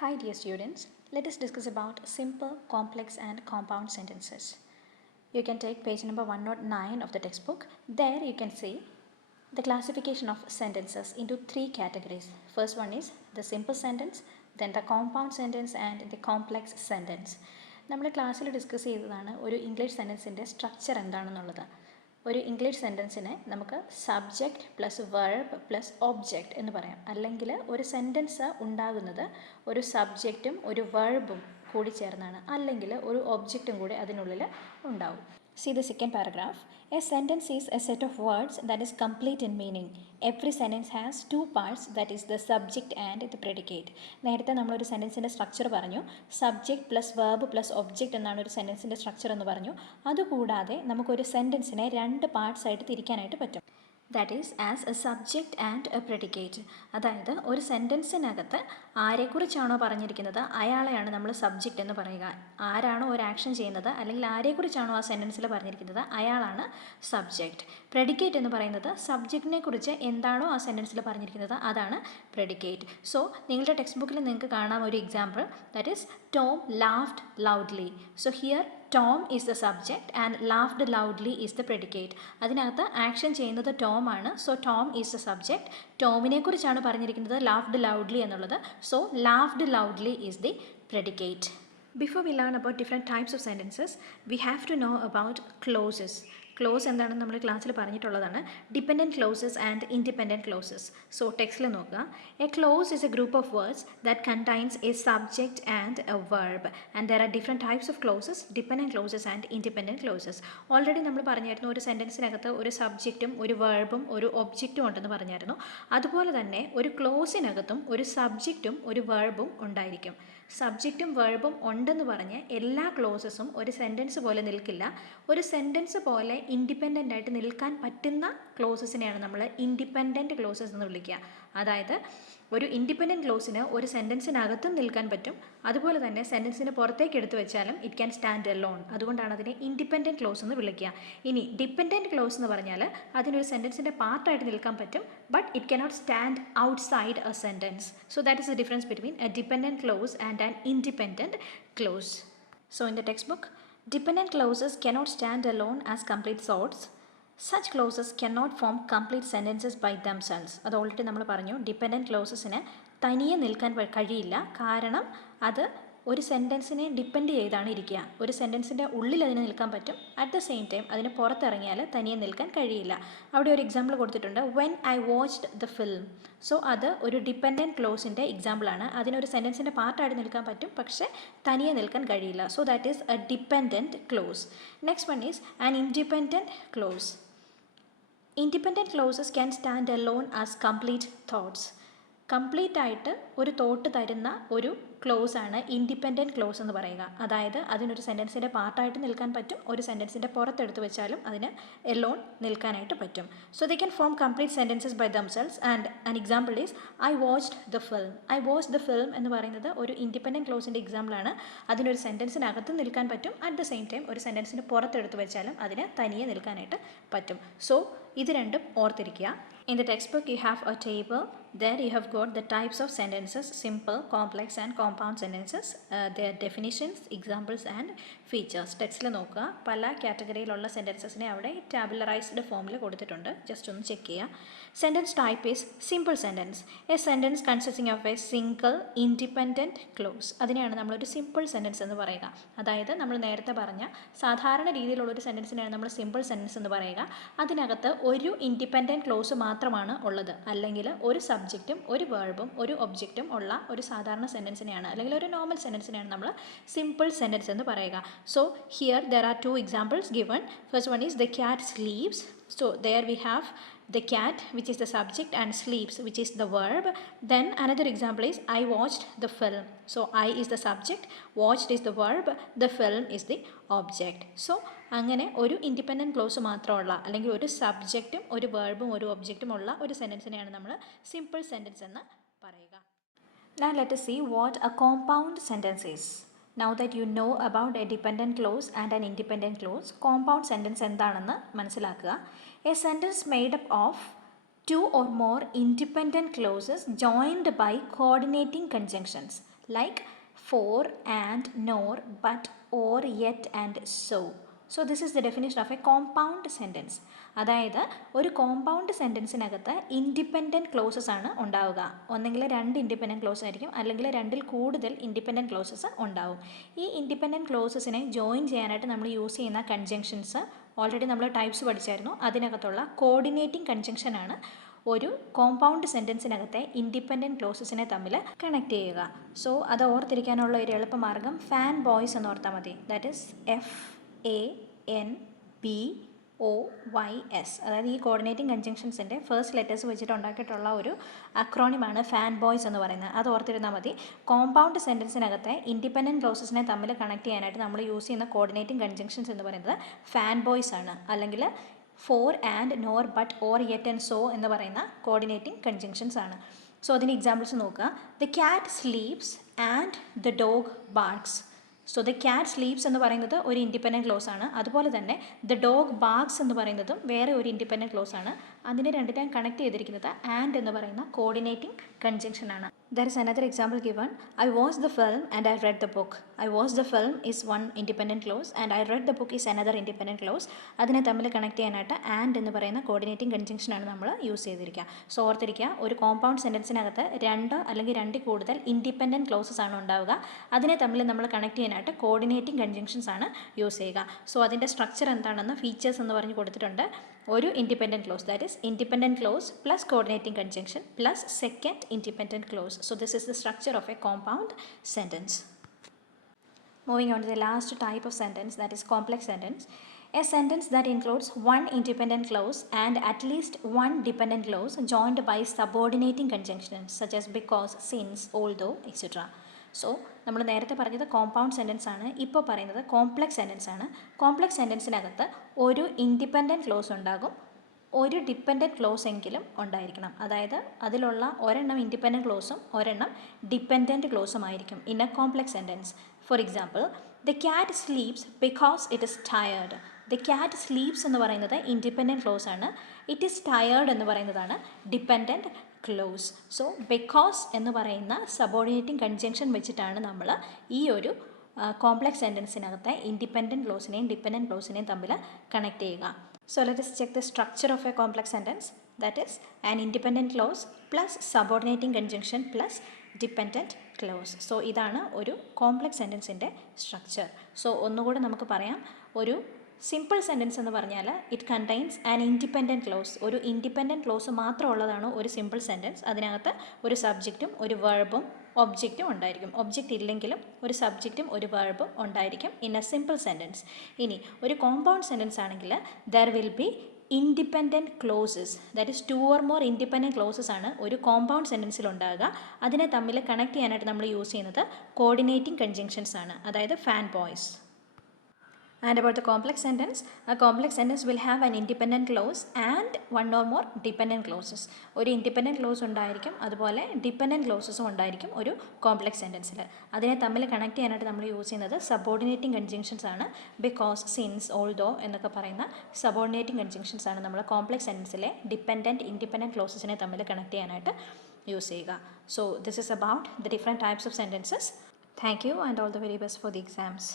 Hi dear students, let us discuss about simple, complex and compound sentences. You can take page number 109 of the textbook. There you can see the classification of sentences into three categories. First one is the simple sentence, then the compound sentence and the complex sentence. നമ്മൾ ക്ലാസ്സിൽ discuss ചെയ്തതാണ് ഒരു English സെൻറ്റൻസിൻ്റെ structure എന്താണെന്നുള്ളത്. ഒരു English സെൻറ്റൻസിനെ നമുക്ക് subject plus verb plus object എന്ന് പറയാം. അല്ലെങ്കിൽ ഒരു സെൻറ്റൻസ് ഉണ്ടാകുന്നത് ഒരു സബ്ജക്റ്റും ഒരു വെർബും കൂടി ചേർന്നാണ്, അല്ലെങ്കിൽ ഒരു ഒബ്ജക്റ്റും കൂടി അതിനുള്ളിൽ ഉണ്ടാവും. See the second paragraph. A sentence is a set of words that is complete in meaning. Every sentence has two parts, that is the subject and the predicate. നേരത്തെ നമ്മളൊരു സെൻറ്റൻസിൻ്റെ സ്ട്രക്ചർ പറഞ്ഞു. Subject plus verb plus object എന്നാണ് ഒരു സെൻറ്റൻസിൻ്റെ structure എന്ന് പറഞ്ഞു. അതുകൂടാതെ നമുക്കൊരു സെൻറ്റൻസിനെ രണ്ട് പാർട്സ് ആയിട്ട് തിരിക്കാനായിട്ട് പറ്റും. That is as A subject and A predicate. അതായത് ഒരു സെൻറ്റൻസിനകത്ത് ആരെക്കുറിച്ചാണോ പറഞ്ഞിരിക്കുന്നത് അയാളെയാണ് നമ്മൾ സബ്ജക്റ്റ് എന്ന് പറയുക. ആരാണോ ഒരു ആക്ഷൻ ചെയ്യുന്നത് അല്ലെങ്കിൽ ആരെക്കുറിച്ചാണോ ആ സെൻറ്റൻസിൽ പറഞ്ഞിരിക്കുന്നത് അയാളാണ് സബ്ജക്റ്റ്. പ്രെഡിക്കേറ്റ് എന്ന് പറയുന്നത് സബ്ജക്റ്റിനെ കുറിച്ച് എന്താണോ ആ സെൻറ്റൻസിൽ പറഞ്ഞിരിക്കുന്നത് അതാണ് പ്രെഡിക്കേറ്റ്. സോ നിങ്ങളുടെ ടെക്സ്റ്റ് ബുക്കിൽ നിങ്ങൾക്ക് കാണാം ഒരു example, that is Tom laughed loudly. So here Tom is the subject and laughed loudly is the predicate. അതിനകത്ത് ആക്ഷൻ ചെയ്യുന്നത് ടോം ആണ്. So Tom is the subject. ടോമിനെ കുറിച്ചാണ് പറഞ്ഞിരിക്കുന്നത് ലാഫ്ഡ് ലൗഡ്ലി എന്നുള്ളത്. So laughed loudly is the predicate. Before we learn about different types of sentences, we have to know about clauses. Clause എന്താണെന്ന് നമ്മൾ ക്ലാസ്സിൽ പറഞ്ഞിട്ടുള്ളതാണ്. Dependent clauses and independent clauses. So ടെക്സ്റ്റിൽ നോക്കുക. A clause is a group of words that contains a subject and a verb and there are different types of clauses, dependent clauses and independent clauses. Already നമ്മൾ പറഞ്ഞായിരുന്നു ഒരു സെൻറ്റൻസിനകത്ത് ഒരു സബ്ജക്റ്റും ഒരു വെർബും ഒരു ഒബ്ജക്റ്റും ഉണ്ടെന്ന് പറഞ്ഞായിരുന്നു. അതുപോലെ തന്നെ ഒരു ക്ലോസിനകത്തും ഒരു സബ്ജക്റ്റും ഒരു വെർബും ഉണ്ടായിരിക്കും. സബ്ജക്റ്റും വെർബും ഉണ്ടെന്ന് പറഞ്ഞ് എല്ലാ ക്ലോസസും ഒരു സെൻറ്റൻസ് പോലെ നിൽക്കില്ല. ഒരു സെൻറ്റൻസ് പോലെ ഇൻഡിപെൻഡൻ്റ് ആയിട്ട് നിൽക്കാൻ പറ്റുന്ന ക്ലോസസിനെയാണ് നമ്മൾ ഇൻഡിപെൻഡൻറ്റ് ക്ലോസസ് എന്ന് വിളിക്കുക. അതായത് ഒരു ഇൻഡിപെൻഡൻറ്റ് ക്ലോസിന് ഒരു സെൻറ്റൻസിനകത്തും നിൽക്കാൻ പറ്റും, അതുപോലെ തന്നെ സെൻറ്റൻസിന് പുറത്തേക്ക് എടുത്തു വെച്ചാലും ഇറ്റ് ക്യാൻ സ്റ്റാൻഡ് എലോൺ. അതുകൊണ്ടാണ് അതിനെ ഇൻഡിപെൻഡൻറ്റ് ക്ലോസ് എന്ന് വിളിക്കുക. ഇനി ഡിപ്പെൻഡൻറ്റ് ക്ലോസ് എന്ന് പറഞ്ഞാൽ അതിനൊരു സെൻറ്റൻസിൻ്റെ പാർട്ടായിട്ട് നിൽക്കാൻ പറ്റും, but it cannot stand outside A sentence. So that is the difference between A dependent close and an independent close. So in the textbook, dependent clauses cannot stand alone as complete thoughts. Such clauses cannot form complete sentences by themselves. അത് already നമ്മൾ പറഞ്ഞു. Dependent ക്ലോസസിന് തനിയെ നിൽക്കാൻ കഴിയില്ല. കാരണം അത് ഒരു സെൻറ്റൻസിനെ depend ചെയ്താണ് ഇരിക്കുക. ഒരു സെൻറ്റൻസിൻ്റെ ഉള്ളിൽ അതിന് നിൽക്കാൻ പറ്റും, അറ്റ് ദ സെയിം ടൈം അതിന് പുറത്തിറങ്ങിയാൽ തനിയെ നിൽക്കാൻ കഴിയില്ല. അവിടെ ഒരു എക്സാമ്പിൾ കൊടുത്തിട്ടുണ്ട്, when I watched the film. So അത് ഒരു ഡിപ്പെൻഡൻറ്റ് ക്ലോസിൻ്റെ എക്സാമ്പിളാണ്. അതിനൊരു സെൻറ്റൻസിൻ്റെ പാർട്ടായിട്ട് നിൽക്കാൻ പറ്റും, പക്ഷേ തനിയെ നിൽക്കാൻ കഴിയില്ല. So that is a dependent clause. Next one is an independent clause. Independent clauses can stand alone as complete thoughts. Complete ആയിട്ട് ഒരു തോട്ട് തരുന്ന ഒരു ക്ലോസ് ആണ് ഇൻഡിപെൻഡൻറ്റ് ക്ലോസ് എന്ന് പറയുക. അതായത് അതിനൊരു സെൻറ്റൻസിൻ്റെ പാർട്ടായിട്ട് നിൽക്കാൻ പറ്റും, ഒരു സെൻറ്റൻസിൻ്റെ പുറത്തെടുത്ത് വെച്ചാലും അതിന് എലോൺ നിൽക്കാനായിട്ട് പറ്റും. So they can form complete sentences by themselves. And an example is I watched the film. I watch the film എന്ന് പറയുന്നത് ഒരു ഇൻഡിപെൻഡൻറ്റ് ക്ലോസിൻ്റെ എക്സാമ്പിളാണ്. അതിനൊരു സെൻറ്റൻസിനകത്ത് നിൽക്കാൻ പറ്റും, അറ്റ് ദ സെയിം ടൈം ഒരു സെൻറ്റൻസിന് പുറത്തെടുത്ത് വെച്ചാലും അതിന് തനിയെ നിൽക്കാനായിട്ട് പറ്റും. സോ ഇത് രണ്ടും ഓർത്തിരിക്കുക. In the textbook you have a table. There you have got the types of sentences: simple, complex and compound sentences, their definitions, examples and features. ടെക്സ്റ്റിൽ നോക്കുക. പല കാറ്റഗറിയിലുള്ള സെൻറ്റൻസസിനെ അവിടെ ടാബുലറൈസ്ഡ് ഫോമിൽ കൊടുത്തിട്ടുണ്ട്. ജസ്റ്റ് ഒന്ന് ചെക്ക് ചെയ്യുക. Sentence type is simple sentence. A sentence consisting of A single independent close. അതിനെയാണ് നമ്മളൊരു സിമ്പിൾ സെൻറ്റൻസ് എന്ന് പറയുക. അതായത് നമ്മൾ നേരത്തെ പറഞ്ഞ സാധാരണ രീതിയിലുള്ളൊരു സെൻറ്റൻസിനെയാണ് നമ്മൾ സിമ്പിൾ സെൻറ്റൻസ് എന്ന് പറയുക. അതിനകത്ത് ഒരു ഇൻഡിപെൻഡൻറ്റ് ക്ലോസ് മാത്രമാണ് ഉള്ളത്, അല്ലെങ്കിൽ ഒരു സബ്ജക്റ്റും ഒരു വെർബും ഒരു ഒബ്ജക്റ്റും ഉള്ള ഒരു സാധാരണ സെൻറ്റൻസിനെയാണ്, അല്ലെങ്കിൽ ഒരു നോർമൽ സെൻറ്റൻസിനെയാണ് നമ്മൾ സിമ്പിൾ സെൻറ്റൻസ് എന്ന് പറയുക. So here there are two examples given. First one is the cat sleeps. So there we have the cat, which is the subject, and sleeps, which is the verb. Then another example is I watched the film. So I is the subject, watched is the verb, the film is the object. So അങ്ങനെ ഒരു independent close മാത്രമുള്ള, അല്ലെങ്കിൽ ഒരു സബ്ജക്റ്റും ഒരു വെർബും ഒരു ഒബ്ജക്റ്റും ഉള്ള ഒരു സെൻറ്റൻസിനെയാണ് നമ്മൾ സിമ്പിൾ സെൻറ്റൻസ് എന്ന് പറയുക. Now let us see what a compound sentence is. Now that you know about a dependent clause and an independent clause, compound sentence എന്താണെന്ന് മനസ്സിലാക്കുക. A sentence made up of two or more independent clauses joined by coordinating conjunctions. like for, and, nor, but, or, yet and so. So this is the definition of a compound sentence. അതായത് ഒരു compound സെൻറ്റൻസിനകത്ത് independent clauses ആണ് ഉണ്ടാവുക. ഒന്നെങ്കിൽ 2 independent close ആയിരിക്കും, അല്ലെങ്കിൽ 2-ൽ കൂടുതൽ independent closes ഉണ്ടാവും. ഈ ഇൻഡിപെൻഡൻറ്റ് ക്ലോസസിനെ ജോയിൻ ചെയ്യാനായിട്ട് നമ്മൾ യൂസ് ചെയ്യുന്ന കൺജങ്ഷൻസ് ഓൾറെഡി നമ്മൾ ടൈപ്സ് പഠിച്ചായിരുന്നു. അതിനകത്തുള്ള കോർഡിനേറ്റിംഗ് കൺജങ്ഷനാണ് ഒരു കോമ്പൗണ്ട് സെൻറ്റൻസിനകത്തെ ഇൻഡിപെൻഡൻറ്റ് ക്ലോസസിനെ തമ്മിൽ കണക്ട് ചെയ്യുക. സോ അത് ഓർത്തിരിക്കാനുള്ള ഒരു എളുപ്പമാർഗ്ഗം ഫാൻ ബോയ്സ് എന്ന് ഓർത്താൽ മതി. That is FANBOYS. അതായത് ഈ കോർഡിനേറ്റിംഗ് കൺജങ്ഷൻസിൻ്റെ ഫസ്റ്റ് ലെറ്റേഴ്സ് വെച്ചിട്ട് ഉണ്ടാക്കിയിട്ടുള്ള ഒരു അക്രോണിമാണ് ഫാൻ ബോയ്സ് എന്ന് പറയുന്നത്. അത് ഓർത്തിരുന്നാൽ മതി. കോമ്പൗണ്ട് സെൻറ്റൻസിനകത്തെ ഇൻഡിപെൻഡൻറ്റ് ക്ലോസസിനെ തമ്മിൽ കണക്ട് ചെയ്യാനായിട്ട് നമ്മൾ യൂസ് ചെയ്യുന്ന കോർഡിനേറ്റിംഗ് കൺജങ്ഷൻസ് എന്ന് പറയുന്നത് ഫാൻ ബോയ്സ് ആണ്, അല്ലെങ്കിൽ for, and, nor, but, or, yet and so എന്ന് പറയുന്ന കോർഡിനേറ്റിംഗ് കൺജങ്ഷൻസ് ആണ്. സോ അതിന് എക്സാമ്പിൾസ് നോക്കുക. The cat sleeps and the dog barks. So the cat sleeps എന്ന് പറയുന്നത് ഒരു ഇൻഡിപെൻഡൻറ്റ് ക്ലോസ് ആണ്. അതുപോലെ തന്നെ ദ ഡോഗ് ബാർക്സ് എന്ന് പറയുന്നതും വേറെ ഒരു ഇൻഡിപെൻഡൻറ്റ് ക്ലോസ് ആണ്. അതിനെ രണ്ടിനെയും കണക്ട് ചെയ്തിരിക്കുന്നത് ആൻഡ് എന്ന് പറയുന്ന കോർഡിനേറ്റിംഗ് കൺജങ്ഷൻ ആണ്. There is another example given. I watched the film and I read the book. I watched the film is one independent clause and I read the book is another independent clause. അതിനെ തമ്മിൽ connect ചെയ്യാനായിട്ട് and എന്ന് പറയുന്ന coordinating കൺജങ്ഷനാണ് നമ്മൾ use ചെയ്തിരിക്കുക. So ഓർത്തിരിക്കുക, ഒരു compound സെൻറ്റൻസിനകത്ത് 2 അല്ലെങ്കിൽ 2 കൂടുതൽ ഇൻഡിപെൻഡൻറ്റ് ക്ലോസസ് ആണ് ഉണ്ടാവുക. അതിനെ തമ്മിൽ നമ്മൾ കണക്ട് ചെയ്യാനായിട്ട് കോർഡിനേറ്റിംഗ് കൺജങ്ഷൻസ് ആണ് യൂസ് ചെയ്യുക. സോ അതിൻ്റെ സ്ട്രക്ചർ എന്താണെന്ന് ഫീച്ചേഴ്സ് എന്ന് പറഞ്ഞ് കൊടുത്തിട്ടുണ്ട്. ഒരു independent close, that is independent close plus coordinating conjunction plus second independent close. So this is the structure of a compound sentence. Moving on to the last type of sentence, that is complex sentence. A sentence that includes one independent clause and at least one dependent clause joined by subordinating conjunctions such as because, since, although, etc. So നമ്മൾ നേരത്തെ പറഞ്ഞത് compound sentence ആണ്. ഇപ്പോൾ പറയുന്നത് complex sentence ആണ്. Complex സെൻറ്റൻസിനകത്ത് ഒരു independent close ഉണ്ടാകും, ഒരു ഡിപ്പെൻഡൻറ്റ് ക്ലോസ് എങ്കിലും ഉണ്ടായിരിക്കണം. അതായത് അതിലുള്ള ഒരെണ്ണം ഇൻഡിപെൻഡൻറ്റ് ക്ലോസും ഒരെണ്ണം ഡിപ്പെൻഡൻറ്റ് ക്ലോസും ആയിരിക്കും in A complex sentence. For example, the cat sleeps because it is tired. The cat sleeps എന്ന് പറയുന്നത് ഇൻഡിപെൻഡൻറ്റ് ക്ലോസ് ആണ്. ഇറ്റ് ഈസ് ടയേർഡ് എന്ന് പറയുന്നതാണ് ഡിപ്പെൻഡൻറ്റ് ക്ലോസ്. സോ ബിക്കോസ് എന്ന് പറയുന്ന സബോർഡിനേറ്റിംഗ് കൺജങ്ഷൻ വെച്ചിട്ടാണ് നമ്മൾ ഈ ഒരു കോംപ്ലക്സ് സെൻറ്റൻസിനകത്തെ ഇൻഡിപെൻഡൻറ്റ് ക്ലോസിനെയും ഡിപ്പെൻഡൻറ്റ് ക്ലോസിനെയും തമ്മിൽ കണക്ട് ചെയ്യുക. So let us check the structure of a complex sentence. That is an independent clause plus subordinating conjunction plus dependent clause. So ഇതാണ് ഒരു കോംപ്ലക്സ് സെൻറ്റൻസിൻ്റെ സ്ട്രക്ചർ. സോ ഒന്നുകൂടെ നമുക്ക് പറയാം. ഒരു സിമ്പിൾ സെൻറ്റൻസ് എന്ന് പറഞ്ഞാൽ it contains an independent close. ഒരു independent close മാത്രമുള്ളതാണ് ഒരു സിമ്പിൾ സെൻറ്റൻസ്. അതിനകത്ത് ഒരു സബ്ജക്റ്റും ഒരു വെർബും ഒബ്ജക്റ്റും ഉണ്ടായിരിക്കും. ഒബ്ജക്റ്റ് ഇല്ലെങ്കിലും ഒരു സബ്ജക്റ്റും ഒരു വെർബും ഉണ്ടായിരിക്കും ഇൻ എ സിമ്പിൾ സെൻറ്റൻസ്. ഇനി ഒരു കോമ്പൗണ്ട് സെൻറ്റൻസ് ആണെങ്കിൽ there will be independent clauses, that is 2 or more independent clauses ആണ് ഒരു കോമ്പൗണ്ട് സെൻറ്റൻസിൽ ഉണ്ടാകുക. അതിനെ തമ്മിൽ കണക്ട് ചെയ്യാനായിട്ട് നമ്മൾ യൂസ് ചെയ്യുന്നത് കോർഡിനേറ്റിംഗ് കൺജങ്ഷൻസ് ആണ്, അതായത് fan boys. And about the complex sentence, a complex sentence will have an independent clause and one or more dependent clauses. ഒരു ഇൻഡിപെൻഡൻറ്റ് ക്ലോസ് ഉണ്ടായിരിക്കും, അതുപോലെ ഡിപ്പെൻഡൻറ്റ് ക്ലോസസും ഉണ്ടായിരിക്കും ഒരു കോംപ്ലക്സ് സെൻറ്റൻസിൽ. അതിനെ തമ്മിൽ കണക്ട് ചെയ്യാനായിട്ട് നമ്മൾ യൂസ് ചെയ്യുന്നത് സബോർഡിനേറ്റിംഗ് കൺജങ്ഷൻസ് ആണ്. ബിക്കോസ്, സിൻസ്, ഓൾദോ എന്നൊക്കെ പറയുന്ന സബോർഡിനേറ്റിംഗ് കൺജങ്ഷൻസ് ആണ് നമ്മൾ കോംപ്ലക്സ് സെൻറ്റൻസിലെ ഡിപ്പെൻഡൻറ്റ് ഇൻഡിപെൻഡൻറ്റ് ക്ലോസസിനെ തമ്മിൽ കണക്ട് ചെയ്യാനായിട്ട് യൂസ് ചെയ്യുക. So this is about the different types of sentences. Thank you and all the very best for the exams.